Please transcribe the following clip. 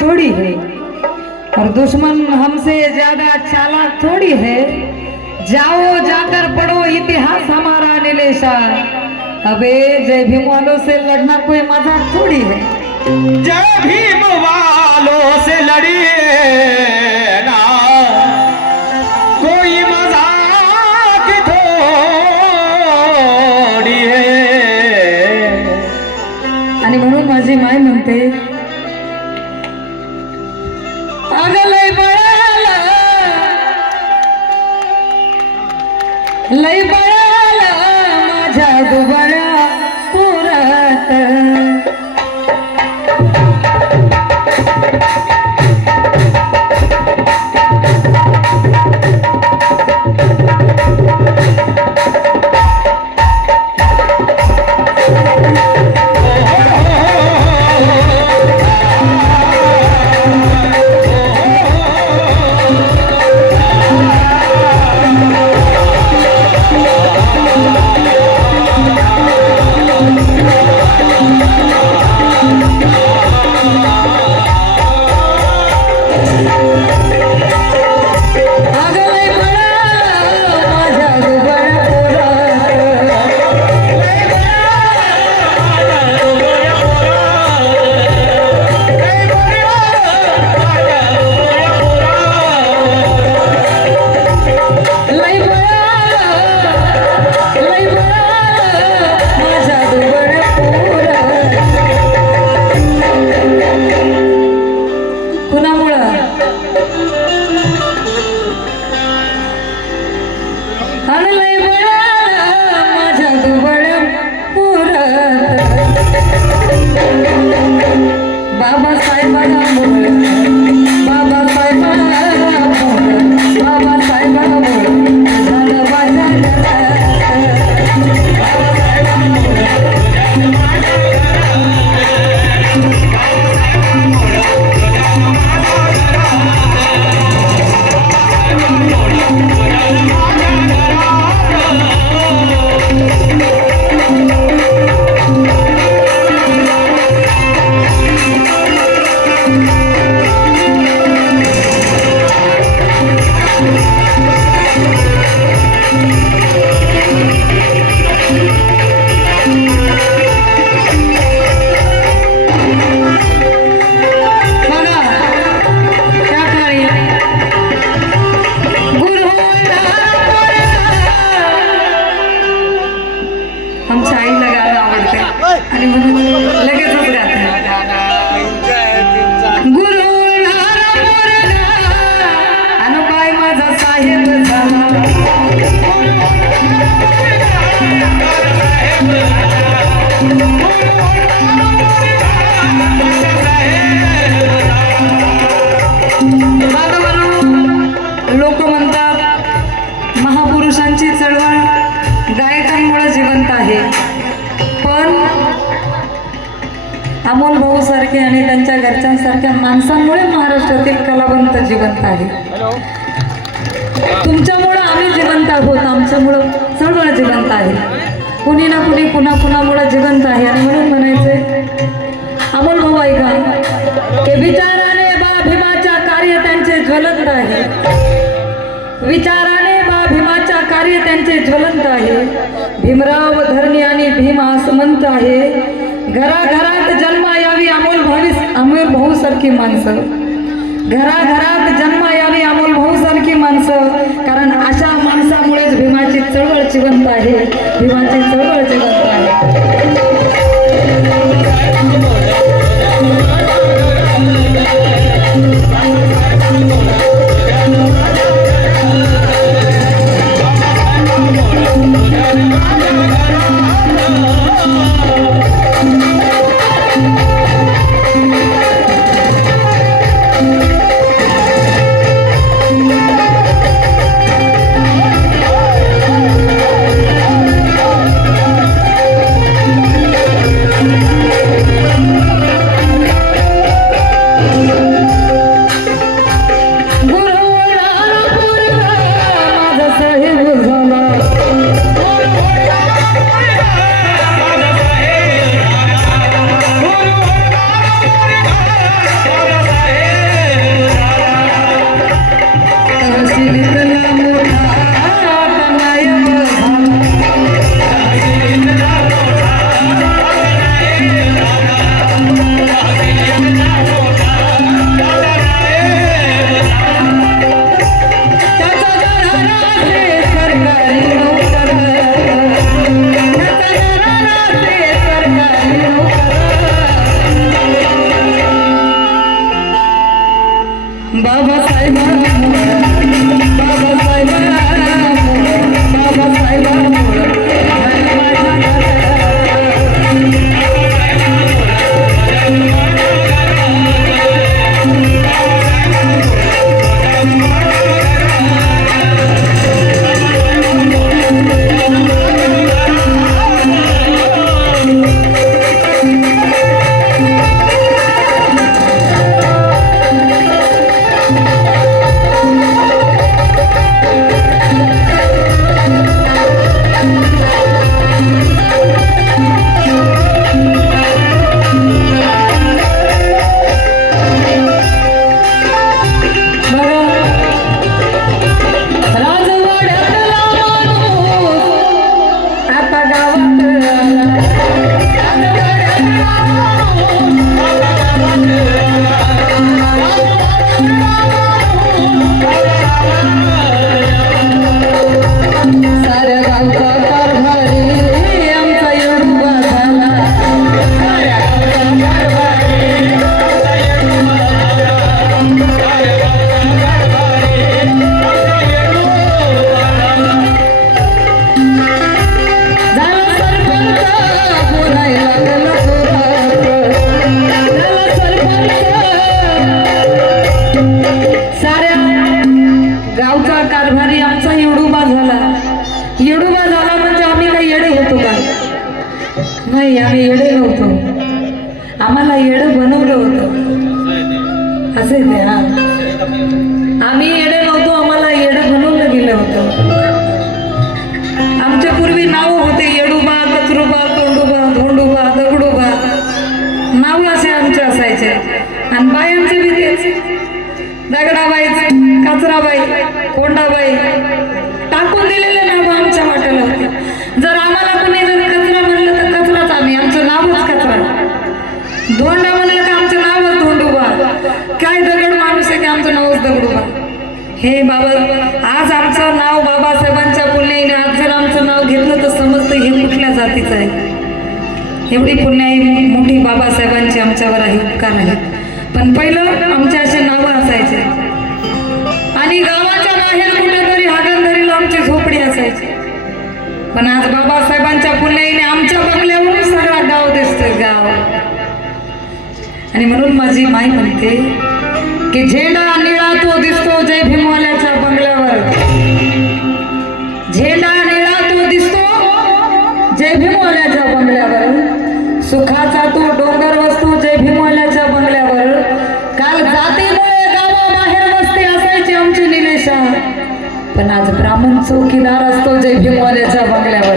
थोड़ी है और दुश्मन हमसे ज्यादा चालाक थोड़ी है। जाओ जाकर पढ़ो इतिहास हमारा नीलेशा। अबे जय भीम वालों से लड़ना कोई मजाक थोड़ी है। जय भीम वालों से लड़िए ना कोई मजाक थोड़ी है। आणि म्हणून माझी माय म्हणते अगं लय बळाला लय बळाला माझ्या दुबळ्या पुरात। लोक म्हणतात महापुरुषांची चळवळ गायकांमुळे जिवंत आहे, पण अमोल भाऊ सारखे आणि त्यांच्या घरच्यांसारख्या माणसांमुळे महाराष्ट्रातील कलावंत जिवंत आहे। तुमच्यामुळे आम्ही जिवंत आहोत, आमच्यामुळे चळवळ जिवंत आहे, कुणी ना कुणी कुणामुळे जिवंत आहे। आणि म्हणून म्हणायचंय अमोल भाऊ ऐका की विचाराने बा भीमाच्या कार्य त्यांचे ज्वलंत आहे, विचाराने बा भीमाच्या कार्य त्यांचे ज्वलंत आहे। भीमराव धरणी आणि भीम आसमंत आहे, घराघरात जन्मा यावी अमोल भाऊ सारखी माणसं, घराघरात जन्मा यावी अमोल भाऊ सारखी माणसं, कारण अशा माणसामुळेच भीमाची चळवळ जिवंत आहे, भीमाची चळवळ जिवंत आहे। नाही, आम्ही येडे नव्हतो, आम्हाला येडं बनवलं होतं असे ते. हा, आम्ही येडे नव्हतो, आम्हाला येडं बनवलं गेलं होतं. आमच्या पूर्वी नाव होते येडूबा, कचरूबा, तोंडूबा, धोंडूबा, दगडूबा, नाव असे आमचे असायचे. आणि बायांचे बी तेच, दगडाबाई, कचराबाई, कोंडाबाई, टाकून दिलेले नाव आमच्या वाट्याला होते. जर आम्हाला कोणी जर कचरा म्हणलं तर कचराच आम्ही, आमचं नावच कचरा. धोंडा म्हणलं तर आमचं नावच धोंडूबा. काय दगड माणूस आहे की आमचं नावच दगडूबा. हे बाबा, आज आमचं नाव बाबासाहेबांच्या पुण्याईने आज जर आमचं नाव घेतलं तर समजतं हे कुठल्या जातीचं आहे. एवढी पुण्याई मोठी बाबासाहेबांची आमच्यावर आहे, उपकार आहे. पण पहिलं आमचे असे नावं असायचे आणि गावाच्या बाहेर कुठेतरी हागणदारीला आमची झोपडी असायची. पण आज बाबासाहेबांच्या पुण्याईने आमच्या बंगल्यावरून सगळा गाव दिसतोय, गाव. आणि म्हणून माझी माई म्हणते की झेंडा निळा तो दिसतो जय भीमवाल्याच्या बंगल्यावर. झेंडा निळा तो दिसतो जय भीमवाल्याच्या बंगल्यावर. सुखाचा तो डोंगर वसतो जय भीमवाल्याच्या बंगल्यावर. काल जातीमुळे गावाबाहेर वस्ती असायची आमची निलेशा, पण आज ब्राह्मण चौकीदार असतो जय भीमवाल्याच्या बंगल्यावर.